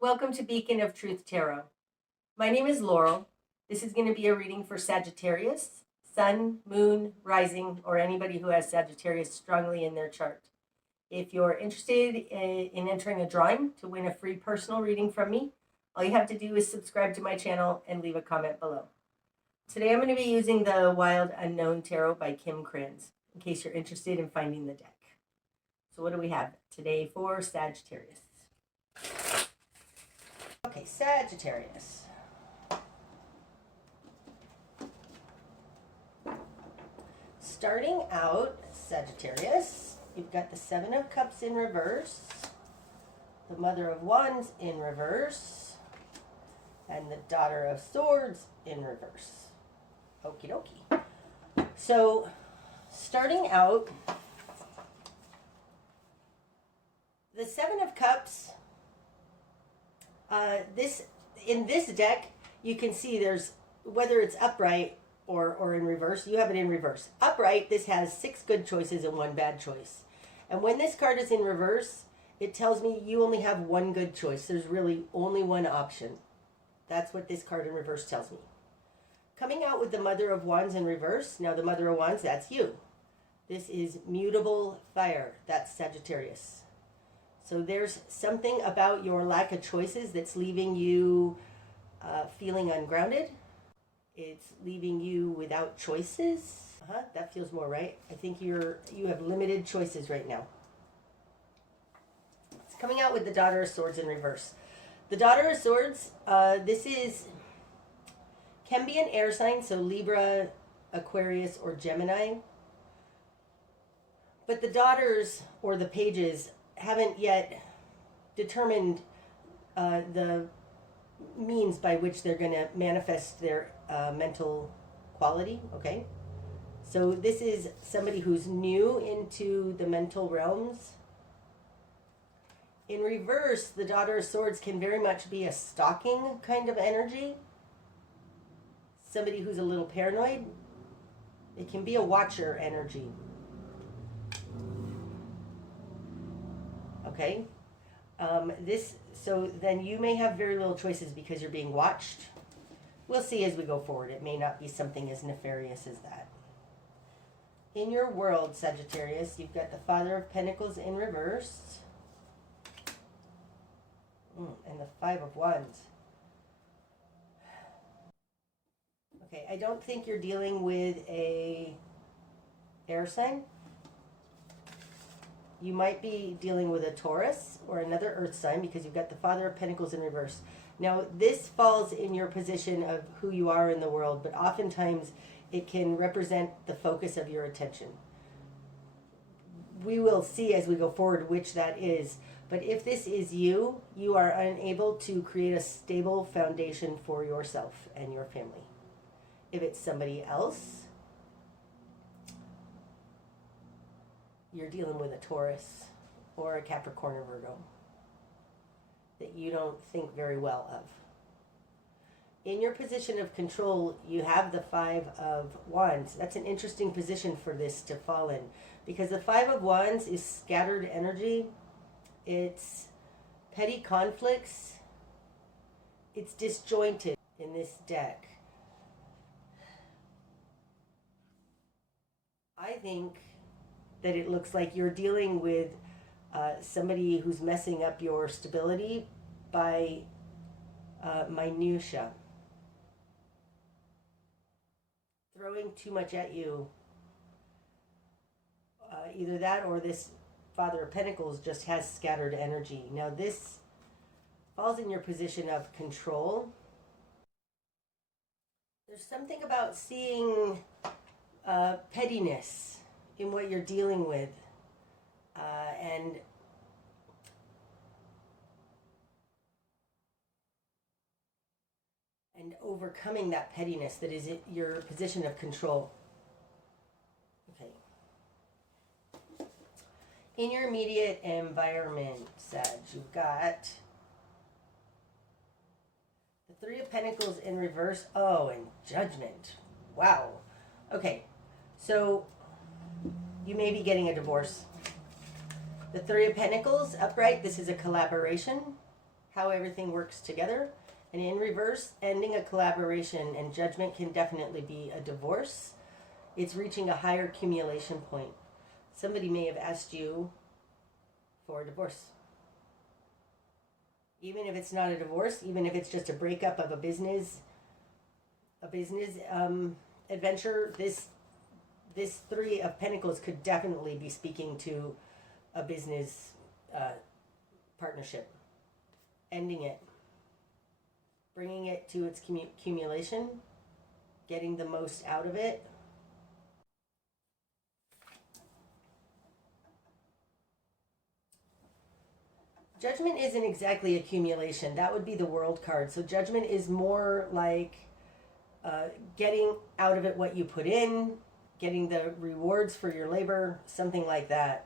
Welcome to Beacon of Truth Tarot. My name is Laurel. This is going to be a reading for Sagittarius, Sun, Moon, Rising, or anybody who has Sagittarius strongly in their chart. If you're interested in entering a drawing to win a free personal reading from me, all you have to do is subscribe to my channel and leave a comment below. Today I'm going to be using the Wild Unknown Tarot by Krans, in case you're interested in finding the deck. So what do we have today for Sagittarius? Okay, Sagittarius. Starting out, Sagittarius, you've got the Seven of Cups in reverse, the Mother of Wands in reverse, and the Daughter of Swords in reverse. Okie dokie. So, starting out, the Seven of Cups, in this deck, you can see there's, whether it's upright or in reverse, you have it in reverse. Upright, this has 6 good choices and 1 bad choice. And when this card is in reverse, it tells me you only have 1 good choice. There's really only 1 option. That's what this card in reverse tells me. Coming out with the Mother of Wands in reverse, now the Mother of Wands, that's you. This is mutable fire, that's Sagittarius. So there's something about your lack of choices that's leaving you feeling ungrounded. It's leaving you without choices. That feels more right. I think you have limited choices right now. It's coming out with the Daughter of Swords in reverse. The Daughter of Swords, can be an air sign, so Libra, Aquarius, or Gemini. But the daughters or the pages haven't yet determined the means by which they're going to manifest their mental quality, okay? So this is somebody who's new into the mental realms. In reverse, the Daughter of Swords can very much be a stalking kind of energy. Somebody who's a little paranoid. It can be a watcher energy. Okay, so then you may have very little choices because you're being watched. We'll see as we go forward. It may not be something as nefarious as that. In your world, Sagittarius, you've got the Father of Pentacles in reverse. And the Five of Wands. Okay, I don't think you're dealing with a air sign. You might be dealing with a Taurus or another earth sign because you've got the Father of Pentacles in reverse. Now, this falls in your position of who you are in the world, but oftentimes it can represent the focus of your attention. We will see as we go forward which that is. But if this is you, you are unable to create a stable foundation for yourself and your family. If it's somebody else, you're dealing with a Taurus or a Capricorn or Virgo that you don't think very well of. In your position of control, you have the Five of Wands. That's an interesting position for this to fall in because the Five of Wands is scattered energy. It's petty conflicts. It's disjointed in this deck. I think that it looks like you're dealing with somebody who's messing up your stability by minutia. Throwing too much at you. Either that or this Father of Pentacles just has scattered energy. Now this falls in your position of control. There's something about seeing pettiness in what you're dealing with, and overcoming that pettiness that is your position of control. Okay. In your immediate environment, Sag, you've got the Three of Pentacles in reverse. Oh, and Judgment. Wow. Okay, so you may be getting a divorce. The Three of Pentacles upright, this is a collaboration. how everything works together. And in reverse, ending a collaboration and Judgment can definitely be a divorce. It's reaching a higher accumulation point. Somebody may have asked you for a divorce. Even if it's not a divorce, even if it's just a breakup of a business adventure, this Three of Pentacles could definitely be speaking to a business partnership. Ending it. Bringing it to its accumulation. Getting the most out of it. Judgment isn't exactly accumulation. That would be the World card. So Judgment is more like getting out of it what you put in, getting the rewards for your labor, something like that.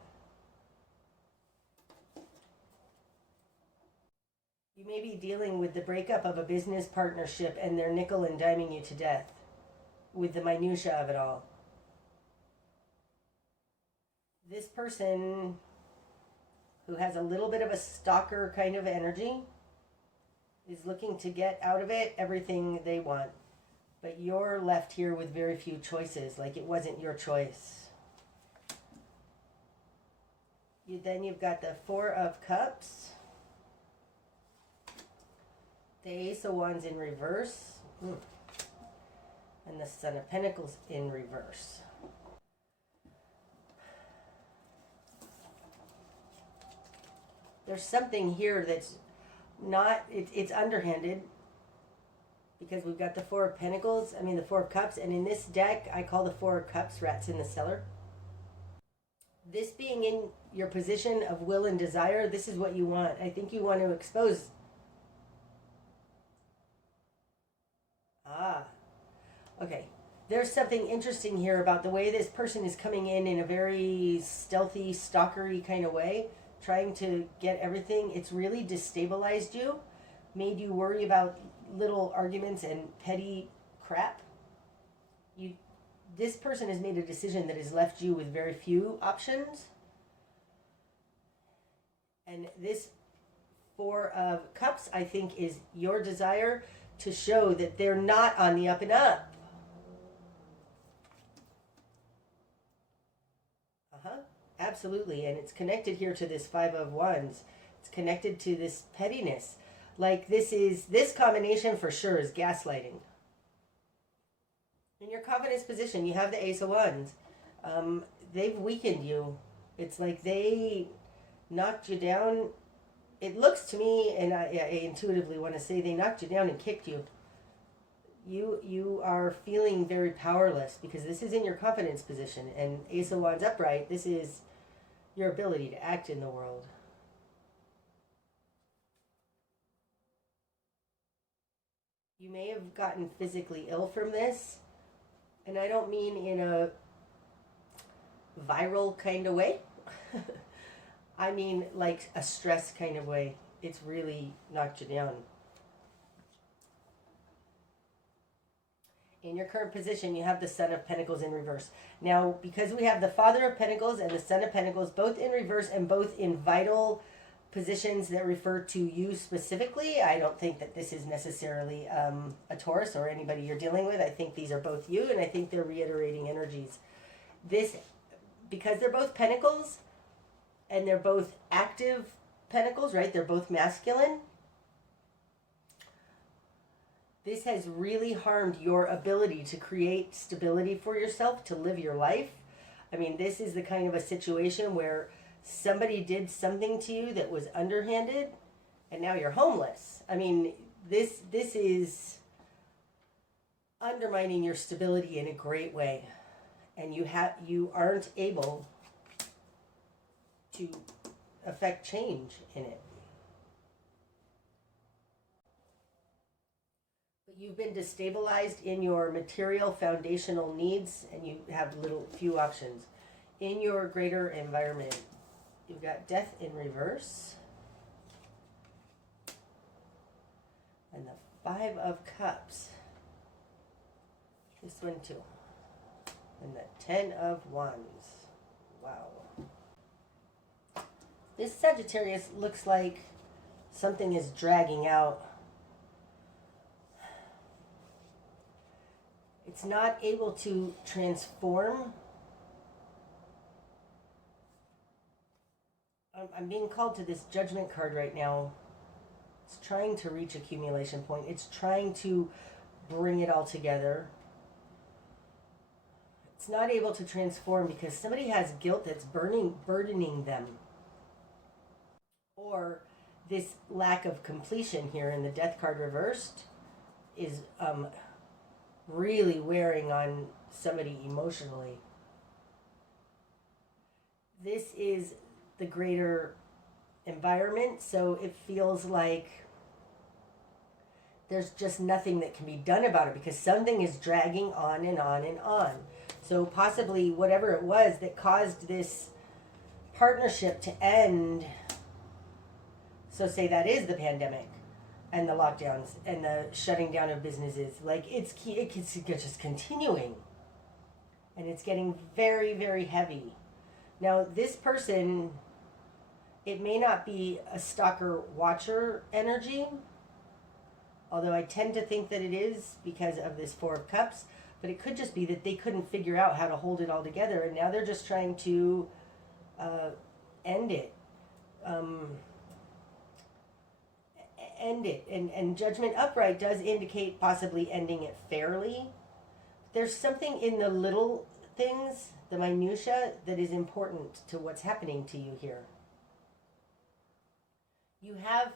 You may be dealing with the breakup of a business partnership and they're nickel and diming you to death with the minutia of it all. This person who has a little bit of a stalker kind of energy is looking to get out of it everything they want. But you're left here with very few choices, like it wasn't your choice. Then you've got the Four of Cups. The Ace of Wands in reverse. And the Son of Pentacles in reverse. There's something here that's not, it's underhanded. Because we've got the Four of Pentacles, the Four of Cups. And in this deck, I call the Four of Cups rats in the cellar. This being in your position of will and desire, this is what you want. I think you want to expose. Okay. There's something interesting here about the way this person is coming in a very stealthy, stalkery kind of way, trying to get everything. It's really destabilized you, made you worry about little arguments and petty crap. This person has made a decision that has left you with very few options. And this Four of Cups, I think, is your desire to show that they're not on the up and up. Absolutely. And it's connected here to this Five of Wands. It's connected to this pettiness. Like this combination for sure is gaslighting. In your confidence position, you have the Ace of Wands. They've weakened you. It's like they knocked you down. It looks to me, and I intuitively want to say they knocked you down and kicked you. You are feeling very powerless because this is in your confidence position. And Ace of Wands upright, this is your ability to act in the world. You may have gotten physically ill from this. And I don't mean in a viral kind of way. I mean like a stress kind of way. It's really knocked you down. In your current position, you have the Son of Pentacles in reverse. Now, because we have the Father of Pentacles and the Son of Pentacles both in reverse and both in vital positions that refer to you specifically, I don't think that this is necessarily a Taurus or anybody you're dealing with. I think these are both you, and I think they're reiterating energies. Because they're both Pentacles, and they're both active Pentacles, right? They're both masculine. This has really harmed your ability to create stability for yourself, to live your life. This is the kind of a situation where somebody did something to you that was underhanded, and now you're homeless. This is undermining your stability in a great way, and you aren't able to affect change in it. But you've been destabilized in your material foundational needs, and you have few options. In your greater environment, you've got Death in reverse. And the Five of Cups. This one too. And the Ten of Wands. Wow. This Sagittarius looks like something is dragging out. It's not able to transform. I'm being called to this Judgment card right now. It's trying to reach accumulation point. It's trying to bring it all together. It's not able to transform because somebody has guilt that's burdening them. Or this lack of completion here in the Death card reversed is really wearing on somebody emotionally. This is the greater environment, so it feels like there's just nothing that can be done about it because something is dragging on and on and on. So possibly whatever it was that caused this partnership to end, so say that is the pandemic and the lockdowns and the shutting down of businesses, like it's just continuing and it's getting very, very heavy. Now this person, it may not be a stalker watcher energy, although I tend to think that it is because of this Four of Cups, but it could just be that they couldn't figure out how to hold it all together and now they're just trying to end it. End it. And Judgment upright does indicate possibly ending it fairly. There's something in the little things, the minutia, that is important to what's happening to you here. You have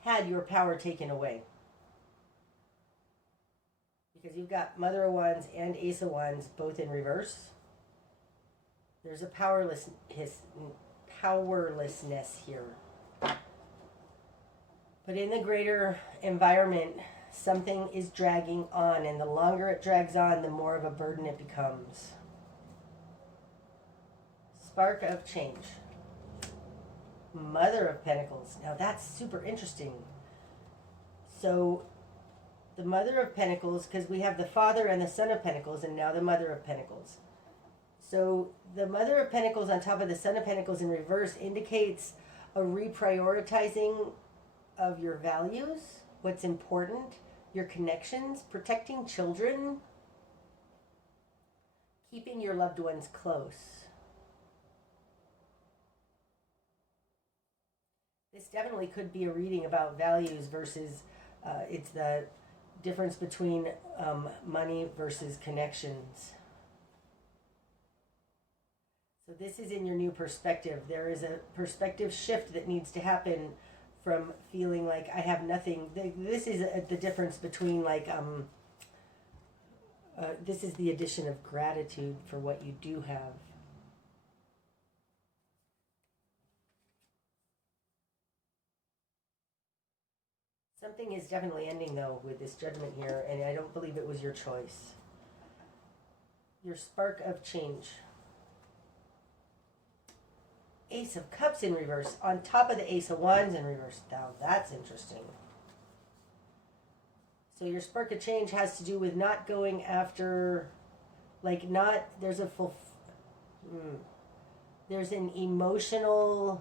had your power taken away. Because you've got Mother of Wands and Ace of Wands both in reverse. There's a powerlessness here. But in the greater environment, something is dragging on, and the longer it drags on, the more of a burden it becomes. Spark of change. Mother of Pentacles. Now that's super interesting. So the Mother of Pentacles, because we have the Father and the Son of Pentacles, and now the Mother of Pentacles. So the Mother of Pentacles on top of the Son of Pentacles in reverse indicates a reprioritizing of your values, what's important, your connections, protecting children, keeping your loved ones close. This definitely could be a reading about values versus it's the difference between money versus connections. So this is in your new perspective. There is a perspective shift that needs to happen from feeling like I have nothing. This is the difference between like, this is the addition of gratitude for what you do have. Something is definitely ending though with this Judgment here, and I don't believe it was your choice. Your spark of change. Ace of Cups in reverse on top of the Ace of Wands in reverse. Now that's interesting. So your spark of change has to do with not going after, like not, there's an emotional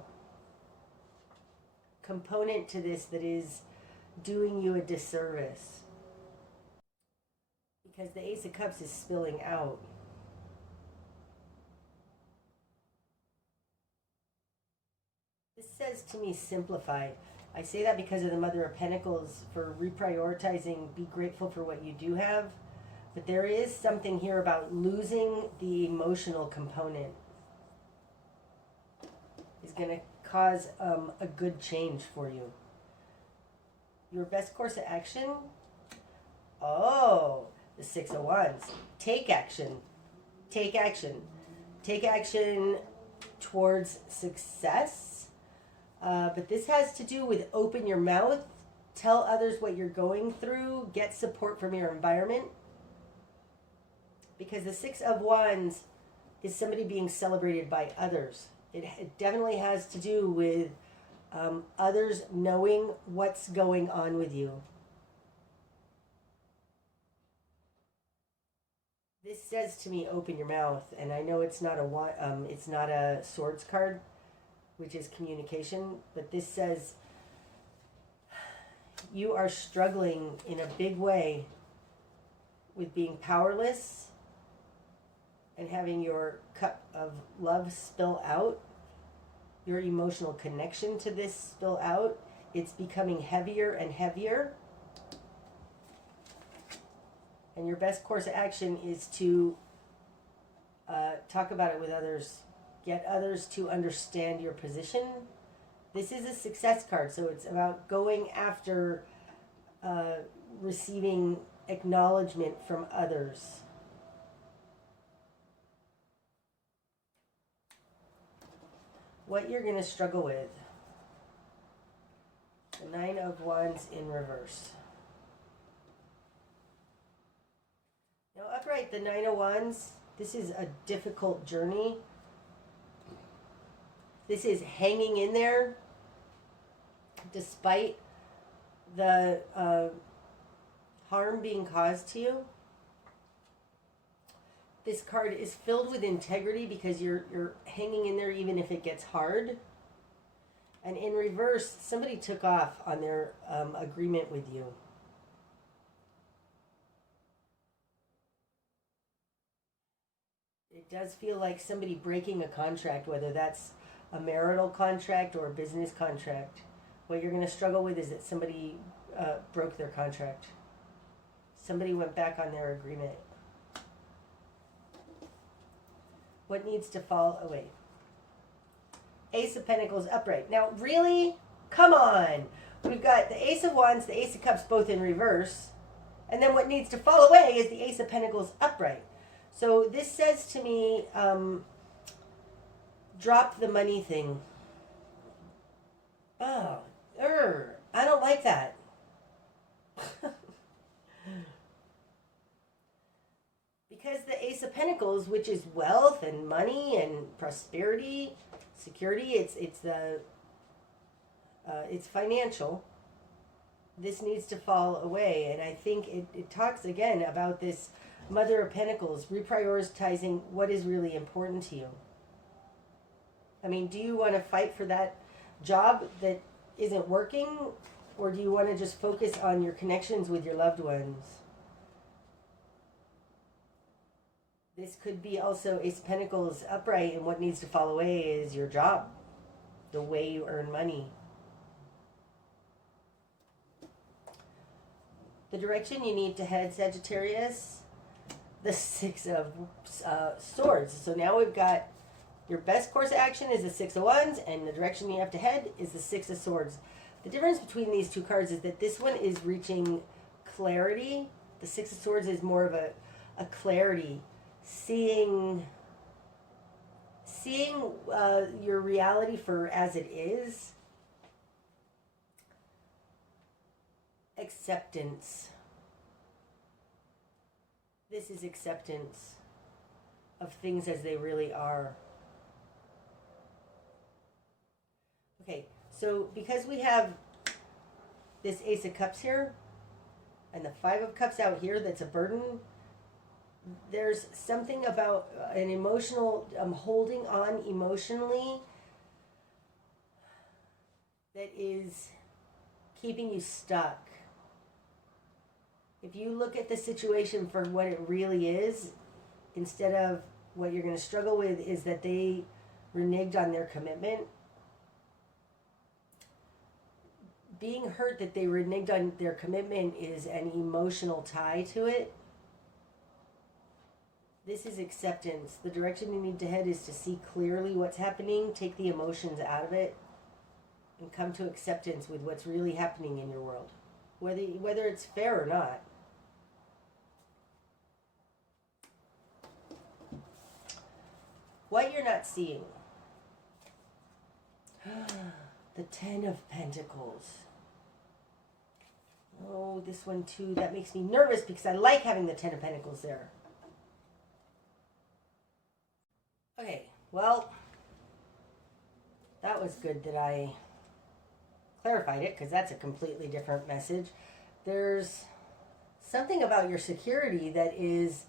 component to this that is doing you a disservice. Because the Ace of Cups is spilling out. This says to me, simplify. I say that because of the Mother of Pentacles for reprioritizing, be grateful for what you do have. But there is something here about losing the emotional component. Is going to cause a good change for you. Your best course of action? Oh, the Six of Wands. Take action. Take action. Take action towards success. But this has to do with open your mouth, tell others what you're going through, get support from your environment. Because the Six of Wands is somebody being celebrated by others. It definitely has to do with others knowing what's going on with you. This says to me, open your mouth, and I know it's not a swords card, which is communication, but this says you are struggling in a big way with being powerless and having your cup of love spill out, your emotional connection to this spill out. It's becoming heavier and heavier. And your best course of action is to talk about it with others. Get others to understand your position. This is a success card, so it's about going after receiving acknowledgement from others. What you're going to struggle with. The Nine of Wands in reverse. Now, upright, the Nine of Wands, this is a difficult journey. This is hanging in there despite the harm being caused to you. This card is filled with integrity because you're hanging in there even if it gets hard. And in reverse, somebody took off on their agreement with you. It does feel like somebody breaking a contract, whether that's a marital contract or a business contract. What you're going to struggle with is that somebody broke their contract. Somebody went back on their agreement. What needs to fall away? Ace of Pentacles upright. Now, really? Come on. We've got the Ace of Wands, the Ace of Cups both in reverse. And then what needs to fall away is the Ace of Pentacles upright. So this says to me, drop the money thing. Oh, I don't like that. Because the Ace of Pentacles, which is wealth and money and prosperity, security, it's financial. This needs to fall away. And I think it talks again about this Mother of Pentacles, reprioritizing what is really important to you. I mean, do you want to fight for that job that isn't working? Or do you want to just focus on your connections with your loved ones? This could be also Ace of Pentacles upright, and what needs to fall away is your job, the way you earn money. The direction you need to head, Sagittarius, the Six of Swords. So now we've got your best course of action is the Six of Wands, and the direction you have to head is the Six of Swords. The difference between these two cards is that this one is reaching clarity. The Six of Swords is more of a clarity. Seeing your reality for as it is. Acceptance. This is acceptance of things as they really are. Okay, so because we have this Ace of Cups here and the Five of Cups out here that's a burden, there's something about an emotional, holding on emotionally that is keeping you stuck. If you look at the situation for what it really is, instead of what you're going to struggle with is that they reneged on their commitment. Being hurt that they reneged on their commitment is an emotional tie to it. This is acceptance. The direction you need to head is to see clearly what's happening, take the emotions out of it, and come to acceptance with what's really happening in your world, whether it's fair or not. What you're not seeing. The Ten of Pentacles. Oh, this one too. That makes me nervous because I like having the Ten of Pentacles there. Okay, well, that was good that I clarified it because that's a completely different message. There's something about your security that is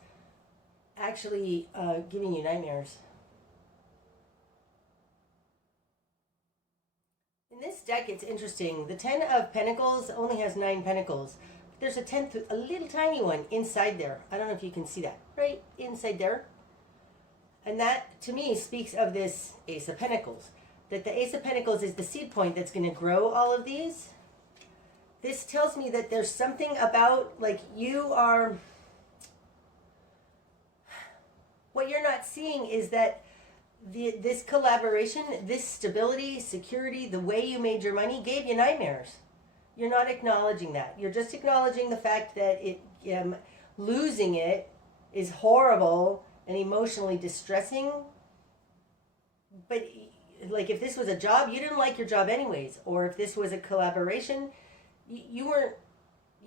actually giving you nightmares. In In this deck, it's interesting. The Ten of Pentacles only has 9 pentacles. There's a 10th, a little tiny one inside there. I don't know if you can see that. Right inside there. And that, to me, speaks of this Ace of Pentacles. That the Ace of Pentacles is the seed point that's going to grow all of these. This tells me that there's something about, like, you are... What you're not seeing is that this collaboration, this stability, security, the way you made your money gave you nightmares. You're not acknowledging that. You're just acknowledging the fact that losing it is horrible and emotionally distressing. But like, if this was a job, you didn't like your job anyways. Or if this was a collaboration, you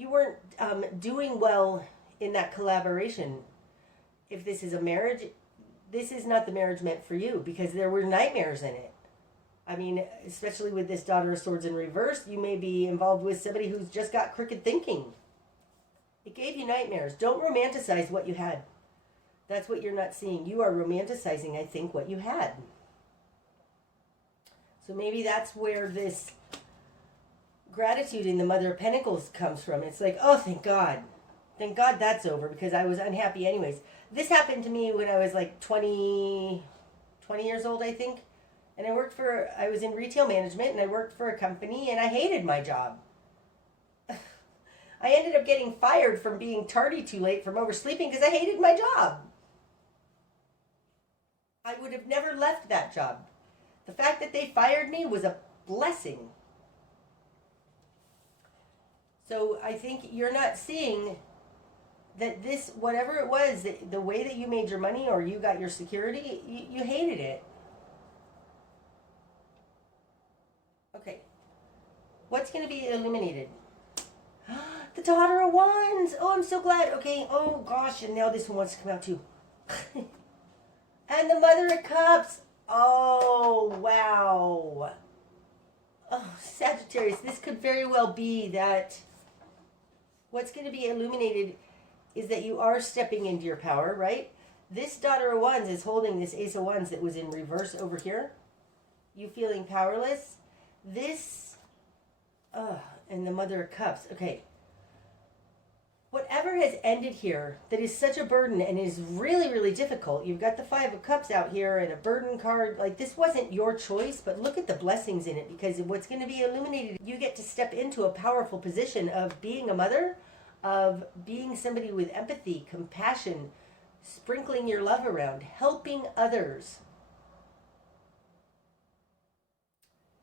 weren't doing well in that collaboration. If this is a marriage, this is not the marriage meant for you, because there were nightmares in it. I mean, especially with this Daughter of Swords in reverse, you may be involved with somebody who's just got crooked thinking. It gave you nightmares. Don't romanticize what you had. That's what you're not seeing. You are romanticizing, I think, what you had. So maybe that's where this gratitude in the Mother of Pentacles comes from. It's like, oh, thank God. Thank God that's over, because I was unhappy anyways. This happened to me when I was like 20 years old, I think. And I was in retail management, and I worked for a company, and I hated my job. I ended up getting fired from being tardy too late from oversleeping because I hated my job. I would have never left that job. The fact that they fired me was a blessing. So I think you're not seeing that this, whatever it was, the way that you made your money or you got your security, you hated it. Okay. What's going to be illuminated? The Daughter of Wands. Oh, I'm so glad. Okay. Oh, gosh. And now this one wants to come out too. And the Mother of Cups. Oh, wow. Oh, Sagittarius. This could very well be that what's going to be illuminated is that you are stepping into your power, right? This Daughter of Wands is holding this Ace of Wands that was in reverse over here. You feeling powerless. This, and the Mother of Cups. Okay. Whatever has ended here that is such a burden and is really, really difficult. You've got the Five of Cups out here and a burden card. Like, this wasn't your choice, but look at the blessings in it, because what's going to be illuminated, you get to step into a powerful position of being a mother, of being somebody with empathy, compassion, sprinkling your love around, helping others.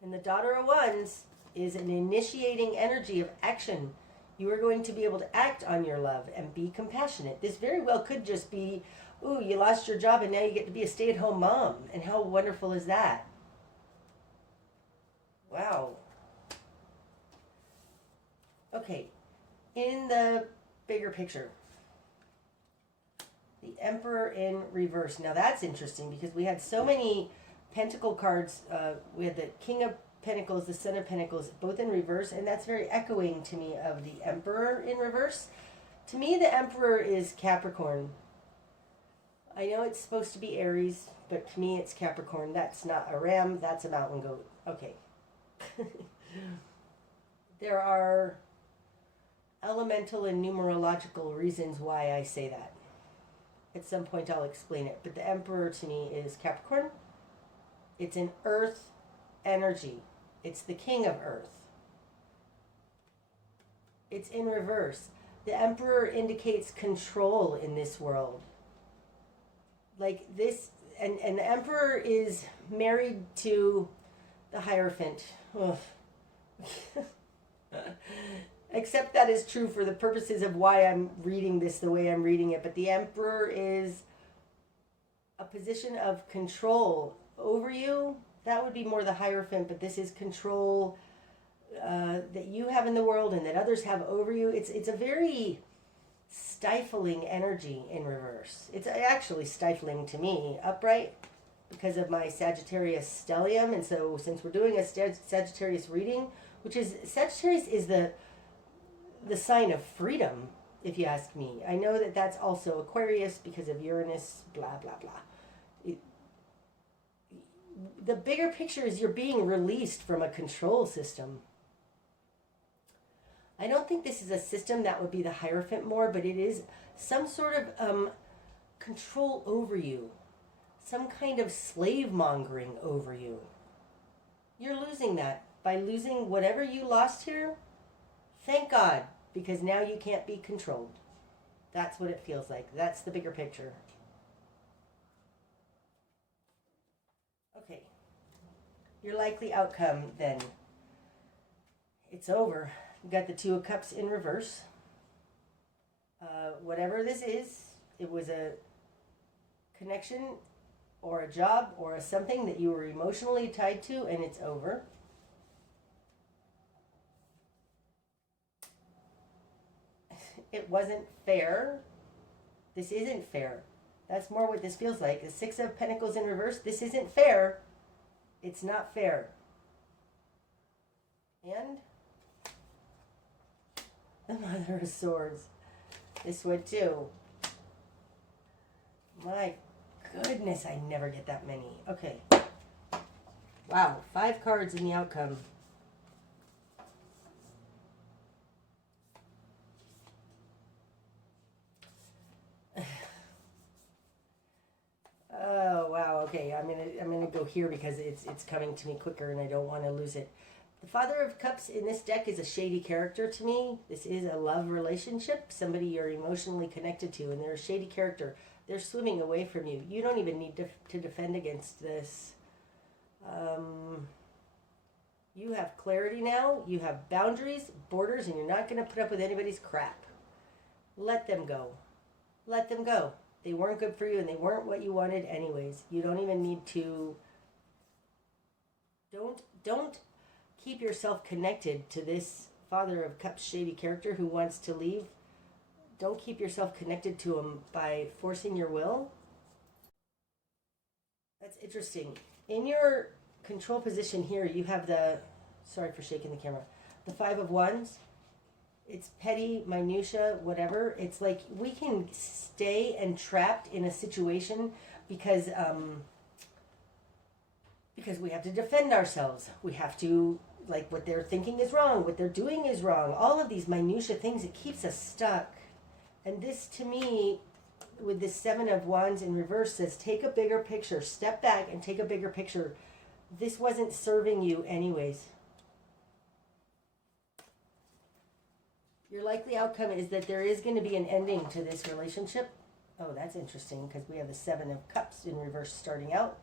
And the Daughter of Wands is an initiating energy of action. You are going to be able to act on your love and be compassionate. This very well could just be, ooh, you lost your job and now you get to be a stay-at-home mom. And how wonderful is that? Wow. Okay. In the bigger picture, the Emperor in reverse. Now that's interesting, because we had so many Pentacle cards. We had the King of Pentacles, the Son of Pentacles, both in reverse, and that's very echoing to me of the Emperor in reverse. To me, the Emperor is Capricorn. I know it's supposed to be Aries, but to me it's Capricorn. That's not a ram, that's a mountain goat. Okay. There are elemental and numerological reasons why I say that. At some point I'll explain it, but the Emperor to me is Capricorn. It's an earth energy. It's the king of earth. It's in reverse. The Emperor indicates control in this world. Like this, and the Emperor is married to the Hierophant. Except that is true for the purposes of why I'm reading this the way I'm reading it. But the Emperor is a position of control over you. That would be more the Hierophant, but this is control that you have in the world and that others have over you. It's a very stifling energy in reverse. It's actually stifling to me upright because of my Sagittarius stellium. And so since we're doing a Sagittarius reading, which is, Sagittarius is the sign of freedom, if you ask me. I know that that's also Aquarius because of Uranus, blah, blah, blah. the bigger picture is you're being released from a control system. I don't think this is a system that would be the Hierophant more, but it is some sort of control over you. Some kind of slave mongering over you. You're losing that. By losing whatever you lost here, thank God, because now you can't be controlled. That's what it feels like. That's the bigger picture. Okay. Your likely outcome then. It's over. You got the Two of Cups in reverse. Whatever this is, it was a connection or a job or a something that you were emotionally tied to, and it's over. It wasn't fair. This isn't fair. That's more what this feels like. The Six of Pentacles in reverse. This isn't fair. It's not fair. And the Mother of Swords. This one too. My goodness, I never get that many. Okay. Wow, 5 cards in the outcome. Oh wow, okay. I'm gonna go here because it's coming to me quicker and I don't want to lose it. The Father of Cups in this deck is a shady character to me. This is a love relationship, somebody you're emotionally connected to, and they're a shady character. They're swimming away from you. You don't even need to defend against this. You have clarity now. You have boundaries, borders, and you're not going to put up with anybody's crap. Let them go. Let them go. They weren't good for you, and they weren't what you wanted anyways. You don't even need to... Don't keep yourself connected to this Father of Cups shady character who wants to leave. Don't keep yourself connected to him by forcing your will. That's interesting. In your control position here, you have the... Sorry for shaking the camera. The Five of Wands. It's petty, minutia, whatever. It's like we can stay entrapped in a situation because we have to defend ourselves. We have to, like, what they're thinking is wrong, what they're doing is wrong. All of these minutia things, it keeps us stuck. And this, to me, with this Seven of Wands in reverse, says take a bigger picture. Step back and take a bigger picture. This wasn't serving you anyways. Your likely outcome is that there is going to be an ending to this relationship. Oh, that's interesting because we have the Seven of Cups in reverse starting out.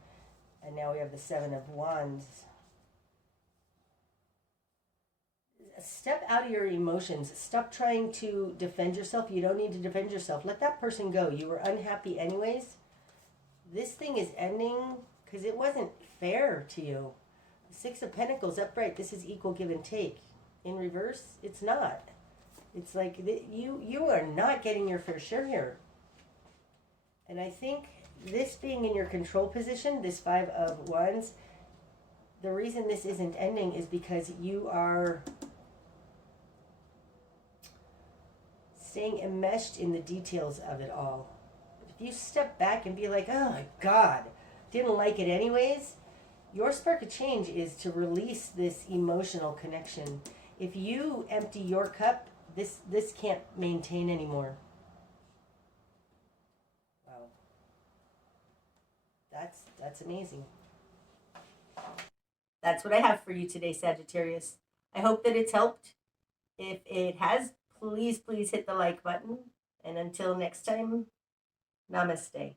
And now we have the Seven of Wands. Step out of your emotions. Stop trying to defend yourself. You don't need to defend yourself. Let that person go. You were unhappy anyways. This thing is ending because it wasn't fair to you. The Six of Pentacles upright. This is equal give and take. In reverse, it's not. It's like you are not getting your fair share here. And I think this being in your control position, this Five of Wands, the reason this isn't ending is because you are staying enmeshed in the details of it all. If you step back and be like, oh my God, didn't like it anyways, your spark of change is to release this emotional connection. If you empty your cup, this can't maintain anymore. Wow. That's amazing. That's what I have for you today, Sagittarius. I hope that it's helped. If it has, please hit the like button. And until next time, namaste.